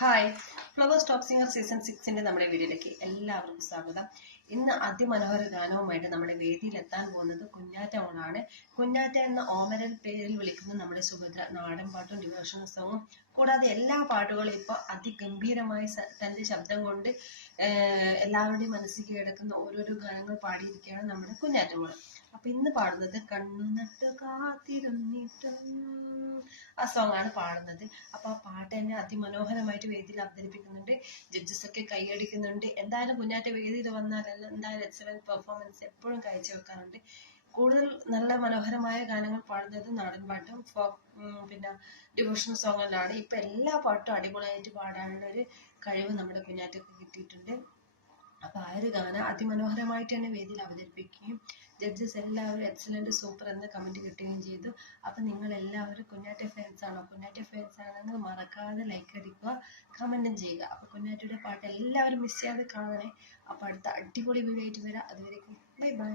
Hi. Flowers top singer season സിക്സിന്റെ നമ്മുടെ വീഡിയോയിലേക്ക് എല്ലാവർക്കും സ്വാഗതം. ഇന്ന് അതിമനോഹര ഗാനവുമായിട്ട് നമ്മുടെ വേദിയിൽ എത്താൻ പോകുന്നത് കുഞ്ഞാറ്റ മോളാണ്. കുഞ്ഞാറ്റ എന്ന ഓമരൻ പേരിൽ വിളിക്കുന്ന നമ്മുടെ സുഭദ്ര നാടൻ പാട്ടും ഡിവോഷണൽ സോങ്ങും കൂടാതെ എല്ലാ പാട്ടുകളും ഇപ്പോൾ അതിഗംഭീരമായി തന്റെ ശബ്ദം കൊണ്ട് എല്ലാവരുടെയും മനസ്സിൽ കിടക്കുന്ന ഓരോരോ ഗാനങ്ങൾ പാടിയിരിക്കുകയാണ് നമ്മുടെ കുഞ്ഞാറ്റ മോൾ. അപ്പൊ ഇന്ന് പാടുന്നത് കണ്ണുനട്ട് കാത്തിരുന്നിട്ട് ആ സോങ്ങാണ് പാടുന്നത്. അപ്പൊ ആ പാട്ട് തന്നെ അതിമനോഹരമായിട്ട് വേദിയിൽ അവതരിപ്പിക്കുന്നുണ്ട് ജഡ്ജസ് ഒക്കെ കൈയടിക്കുന്നുണ്ട്. എന്തായാലും കുഞ്ഞാറ്റ വേദിയിൽ വന്നാൽ എന്തായാലും എക്സലന്റ് പെർഫോമൻസ് എപ്പോഴും കാഴ്ചവെക്കാറുണ്ട്. കൂടുതൽ നല്ല മനോഹരമായ ഗാനങ്ങൾ പാടുന്നത് നാടൻ പാട്ടും പിന്നെ ഡിവോഷണൽ സോങ്ങിലാണ് ഇപ്പൊ എല്ലാ പാട്ടും അടിപൊളിയായിട്ട് പാടാനുള്ള ഒരു കഴിവ് നമ്മുടെ കുഞ്ഞാറ്റക്ക് കിട്ടിയിട്ടുണ്ട്. ഒരു ഗാനം അതിമനോഹരമായിട്ട് തന്നെ വേദിയിൽ അവതരിപ്പിക്കുകയും ജഡ്ജസ് എല്ലാവരും എക്സലന്റ് സൂപ്പർ എന്ന് കമന്റ് കിട്ടുകയും ചെയ്തു. അപ്പൊ നിങ്ങൾ എല്ലാവരും കുഞ്ഞാറ്റ ഫാൻസ് ആണോ? കുഞ്ഞാറ്റ ഫാൻസ് ആണെന്ന് മറക്കാതെ ലൈക്ക് അടിക്കുക കമന്റും ചെയ്യുക. അപ്പോൾ കുഞ്ഞാറ്റയുടെ പാട്ട് എല്ലാവരും മിസ് ചെയ്യാതെ കാണണേ. അപ്പോൾ അടുത്ത അടിപൊളി വീഡിയോ ആയിട്ട് വരാം. അതുവരെ ബൈ ബൈ